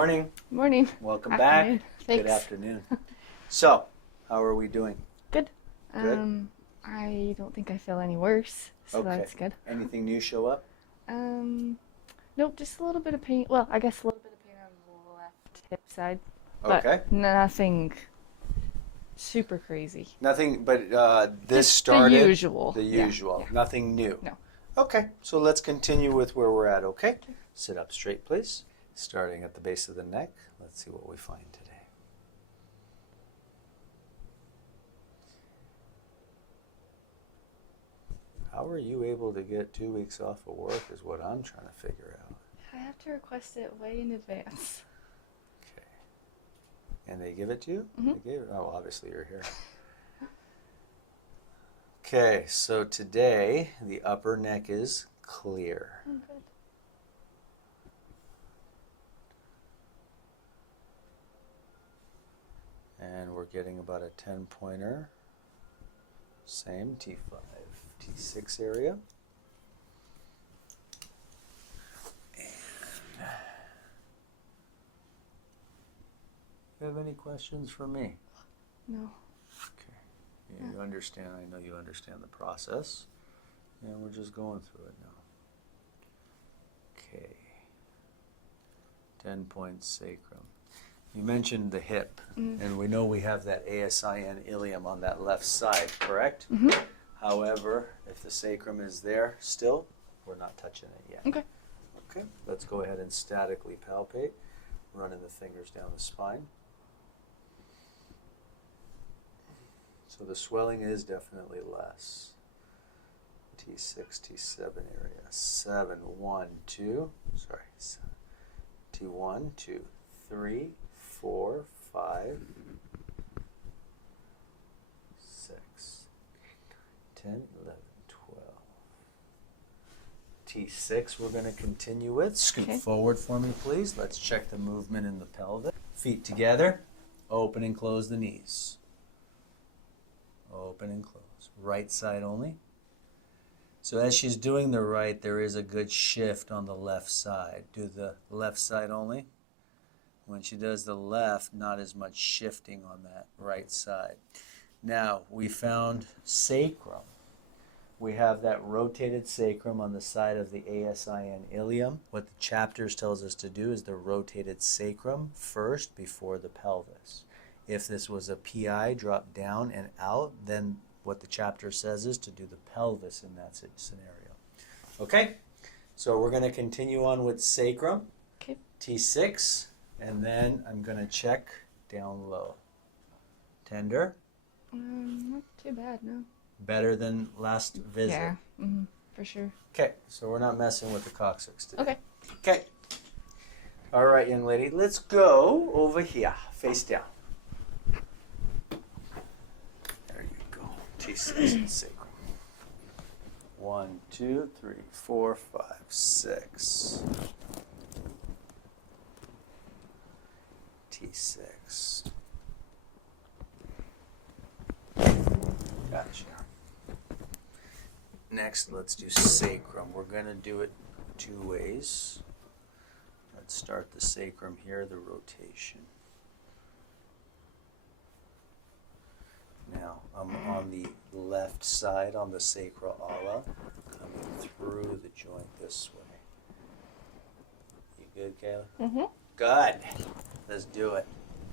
morning. Morning. Welcome Afternoon. back. Thanks. Good afternoon. So, how are we doing? Good. Good? I don't think I feel any worse, so Okay. that's good. Anything new show up? Nope, just a little bit of pain. Well, I guess a little bit of pain on the left hip side, but Okay. nothing super crazy. Nothing, but this Just started. the usual. The Yeah, usual. yeah. Nothing new. No. Okay, so let's continue with where we're at, okay? Sit up straight, please. Starting at the base of the neck. Let's see what we find today. How are you able to get 2 weeks off of work is what I'm trying to figure out. I have to request it way in advance. Okay. And they give it to you? Mm-hmm. They gave it? Oh, obviously you're here. Okay, so today the upper neck is clear. Oh, good. And we're getting about a 10-pointer. Same, T5, T6 area. And you have any questions for me? No. Okay. Yeah, you understand, I know you understand the process. And we're just going through it now. Okay. 10 point sacrum. You mentioned the hip, and we know we have that ASIN ilium on that left side, correct? Mm-hmm. However, if the sacrum is there still, we're not touching it yet. Okay. Okay, let's go ahead and statically palpate, running the fingers down the spine. So the swelling is definitely less. T6, T7 area. 7, 1, 2. Sorry. T1, 2, 3, 4, 5, 6, 10, 11, 12. T6 we're going to continue with. Scoot forward for me, please. Let's check the movement in the pelvic. Feet together. Open and close the knees. Open and close. Right side only. So as she's doing the right, there is a good shift on the left side. Do the left side only. When she does the left, not as much shifting on that right side. Now, we found sacrum. We have that rotated sacrum on the side of the ASIN ilium. What the chapters tells us to do is the rotated sacrum first before the pelvis. If this was a PI, drop down and out, then what the chapter says is to do the pelvis in that scenario. Okay, so we're going to continue on with sacrum, Okay. T6, and then I'm going to check down low. Tender? Not too bad, no. Better than last visit? Yeah, for sure. Okay, so we're not messing with the coccyx today. Okay. Okay. All right, young lady, let's go over here, face down. There you go. T6 and sacrum. 1, 2, 3, 4, 5, 6. T6. Gotcha. Next, let's do sacrum. We're going to do it 2 ways. Let's start the sacrum here, the rotation. Now, I'm on the left side on the sacroala, coming through the joint this way. You good, Kayla? Mm-hmm. Good. Let's do it.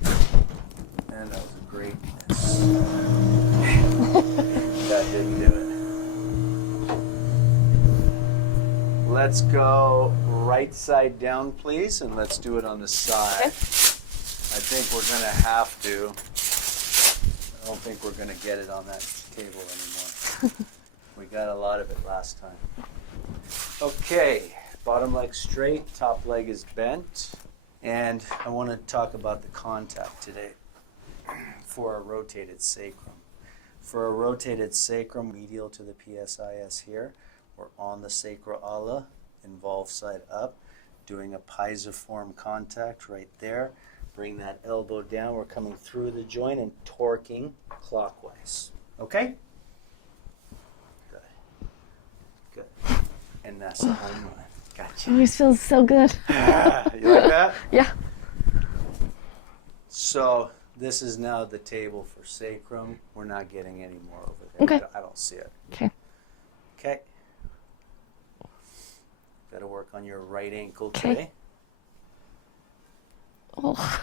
And that was a great miss. That didn't do it. Let's go right side down, please, and let's do it on the side. Okay. I think we're going to have to. I don't think we're going to get it on that table anymore. We got a lot of it last time. Okay, bottom leg straight, top leg is bent. And I want to talk about the contact today for a rotated sacrum. For a rotated sacrum, medial to the PSIS here, we're on the sacroala, involved side up, doing a piezoform contact right there. Bring that elbow down. We're coming through the joint and torquing clockwise. Okay? Good. Good. And that's a home run. Gotcha. Always feels so good. You like that? Yeah. So this is now the table for sacrum. We're not getting any more over there. Okay. I don't see it. Okay. Okay. Got to work on your right ankle Okay. today. Oh.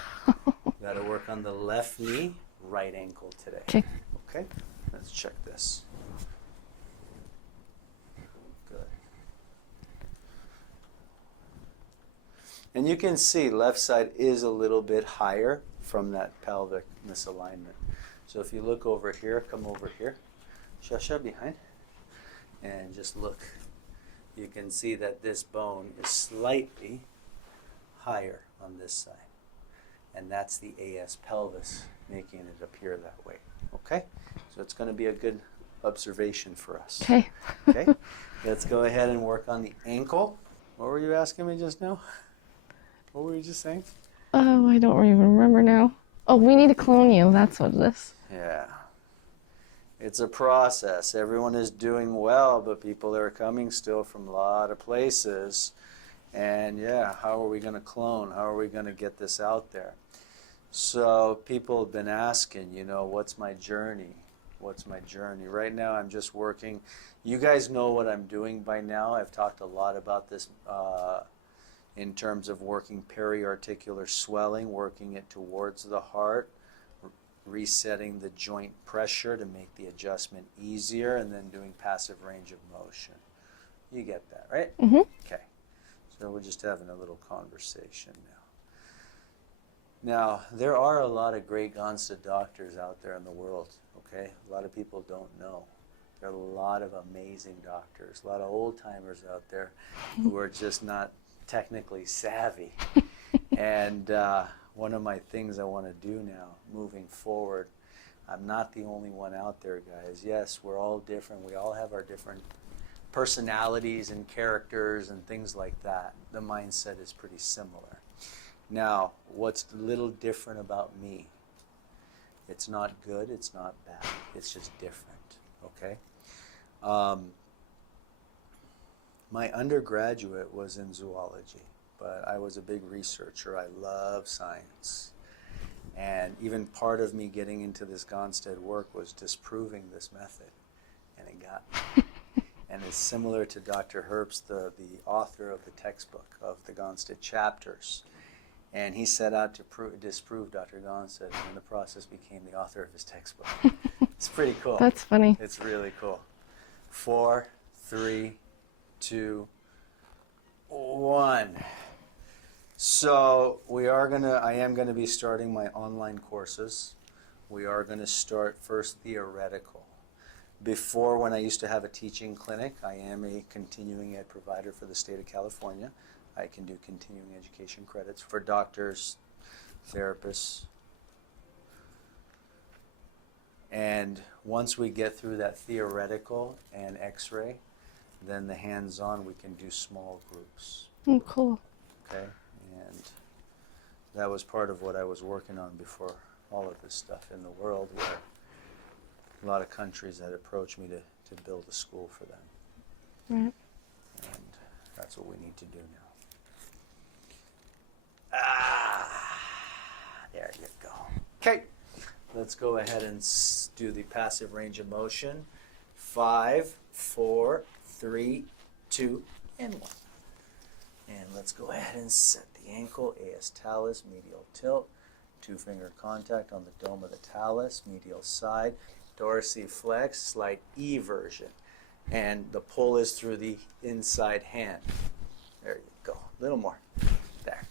Got to work on the left knee, right ankle today. Okay. Okay. Let's check this. Good. And you can see left side is a little bit higher from that pelvic misalignment. So if you look over here, come over here, Shasha behind, and just look. You can see that this bone is slightly higher on this side. And that's the AS pelvis making it appear that way. Okay? So it's going to be a good observation for us. Okay. Okay? Let's go ahead and work on the ankle. What were you asking me just now? What were you just saying? Oh, I don't even remember now. Oh, we need to clone you. That's what it is. Yeah. It's a process. Everyone is doing well, but people are coming still from a lot of places. And yeah, how are we going to clone? How are we going to get this out there? So people have been asking, you know, what's my journey? What's my journey? Right now I'm just working. You guys know what I'm doing by now. I've talked a lot about this in terms of working periarticular swelling, working it towards the heart, resetting the joint pressure to make the adjustment easier, and then doing passive range of motion. You get that, right? Mm-hmm. Okay. So we're just having a little conversation now. Now, there are a lot of great Gonstead doctors out there in the world, okay? A lot of people don't know. There are a lot of amazing doctors, a lot of old-timers out there who are just not technically savvy. And one of my things I want to do now, moving forward, I'm not the only one out there, guys. Yes, we're all different. We all have our different personalities and characters and things like that. The mindset is pretty similar. Now, what's a little different about me? It's not good, it's not bad. It's just different, okay? My undergraduate was in zoology, but I was a big researcher. I love science. And even part of me getting into this Gonstead work was disproving this method, and it got me. And it's similar to Dr. Herbst, the author of the textbook of the Gonstead chapters. And he set out to disprove Dr. Gonstead, and in the process became the author of his textbook. It's pretty cool. That's funny. It's really cool. 4, 3, 2, 1. So I am gonna be starting my online courses. We are gonna start first theoretical. Before, when I used to have a teaching clinic, I am a continuing ed provider for the state of California. I can do continuing education credits for doctors, therapists. And once we get through that theoretical and x-ray, then the hands-on, we can do small groups. Oh, cool. Okay? And that was part of what I was working on before all of this stuff in the world, where a lot of countries had approached me to build a school for them. Right. And that's what we need to do now. There you go. Okay, let's go ahead and do the passive range of motion. 5, 4, 3, 2, and 1. And let's go ahead and set the ankle, AS talus, medial tilt, 2-finger contact on the dome of the talus, medial side, dorsiflex, slight eversion. And the pull is through the inside hand. There you go. A little more. There.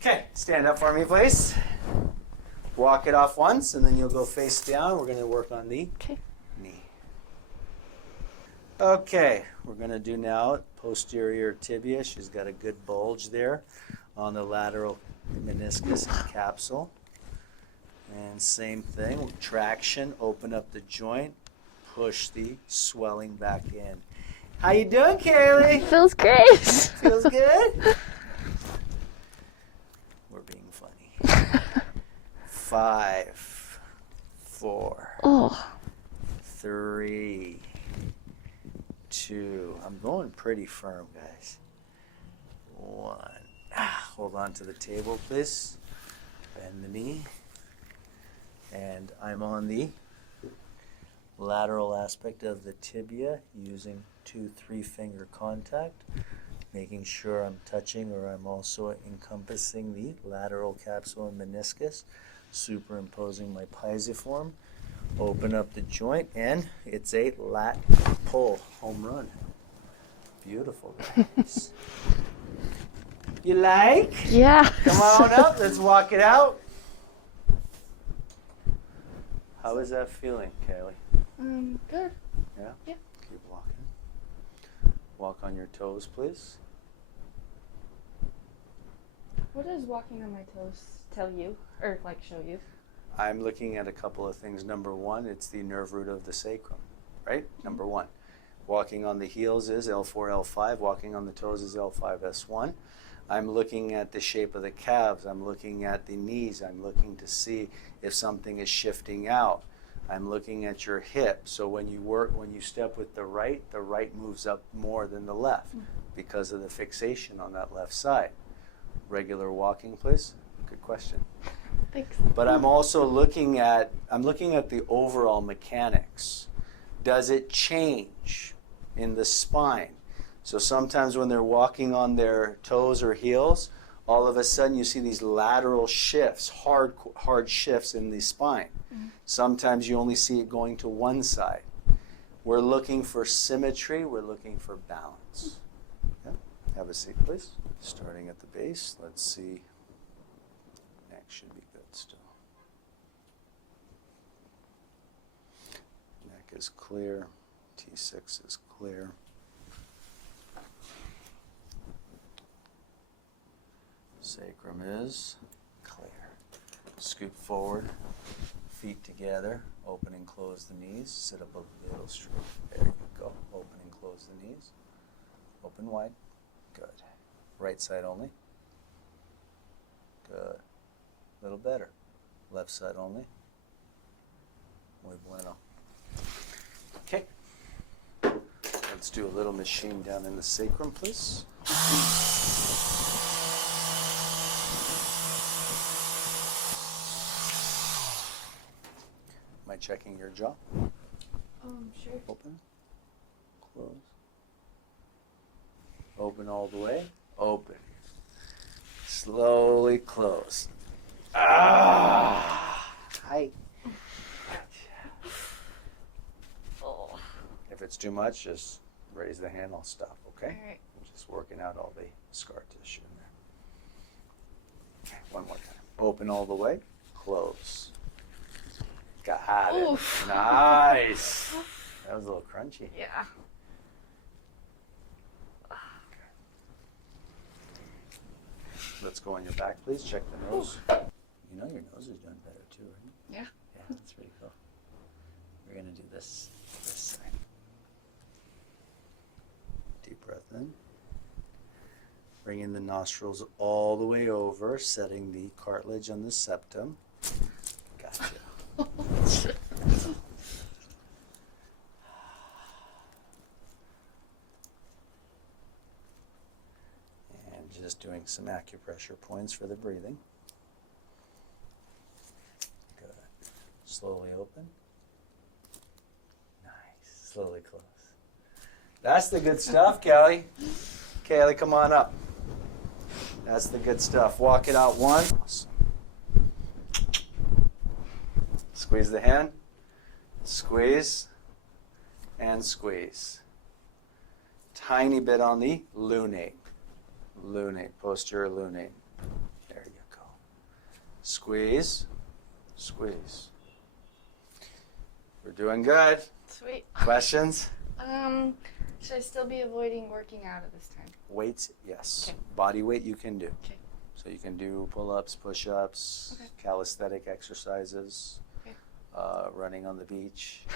Okay, stand up for me, please. Walk it off once, and then you'll go face down. We're going to work on the knee. Okay, we're going to do now posterior tibia. She's got a good bulge there on the lateral meniscus and capsule. And same thing, traction, open up the joint, push the swelling back in. How you doing, Kaylee? Feels great. Feels good? We're being funny. 5, 4, 3, 2. I'm going pretty firm, guys. 1. Hold on to the table, please. Bend the knee. And I'm on the lateral aspect of the tibia using 2-3 finger contact, making sure I'm touching or I'm also encompassing the lateral capsule and meniscus, superimposing my pisiform, open up the joint, and it's a lat pull home run. Beautiful, guys. You like? Yeah. Come on up, let's walk it out. How is that feeling, Kaylee? Good. Yeah? Yeah. Keep walking. Walk on your toes, please. What does walking on my toes tell you, or like show you? I'm looking at a couple of things. Number one, it's the nerve root of the sacrum, right? Number one. Walking on the heels is L4, L5. Walking on the toes is L5, S1. I'm looking at the shape of the calves. I'm looking at the knees. I'm looking to see if something is shifting out. I'm looking at your hip. So when you step with the right moves up more than the left because of the fixation on that left side. Regular walking, please. Good question. Thanks. But I'm also looking at the overall mechanics. Does it change in the spine? So sometimes when they're walking on their toes or heels, all of a sudden you see these lateral shifts, hard shifts in the spine. Sometimes you only see it going to one side. We're looking for symmetry. We're looking for balance. Yeah? Have a seat, please. Starting at the base, let's see. Neck should be good still. Neck is clear. T6 is clear. Sacrum is clear. Scoot forward, feet together, open and close the knees, sit up a little straight. There you go. Open and close the knees. Open wide. Good. Right side only. Good. A little better. Left side only. Muy bueno. Okay. Let's do a little machine down in the sacrum, please. Am I checking your jaw? Sure. Open. Close. Open all the way. Open. Slowly close. Ah! Hi. Oh. If it's too much, just raise the hand. I'll stop, okay? All right. I'm just working out all the scar tissue in there. Okay, one more time. Open all the way. Close. Got it. Oof. Nice. That was a little crunchy. Yeah. Let's go on your back, please. Check the nose. You know your nose is doing better too, right? Yeah. Yeah, that's pretty cool. We're gonna do this side. Deep breath in. Bring in the nostrils all the way over, setting the cartilage on the septum. Gotcha. And just doing some acupressure points for the breathing. Good. Slowly open. Nice. Slowly close. That's the good stuff, Kelly. Kaylee, come on up. That's the good stuff. Walk it out one. Awesome. Squeeze the hand. Squeeze. And squeeze. Tiny bit on the lunate. Lunate, posterior lunate. There you go. Squeeze. Squeeze. We're doing good. Sweet. Questions? Should I still be avoiding working out at this time? Weights, yes. Okay. Body weight you can do. Okay. So you can do pull-ups, push-ups, Okay. calisthenic exercises, Okay. Running on the beach,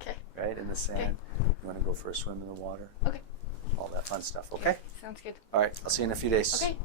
Okay. right, in the sand. You want to go for a swim in the water? Okay. All that fun stuff, okay? Sounds good. All right, I'll see you in a few days. Okay.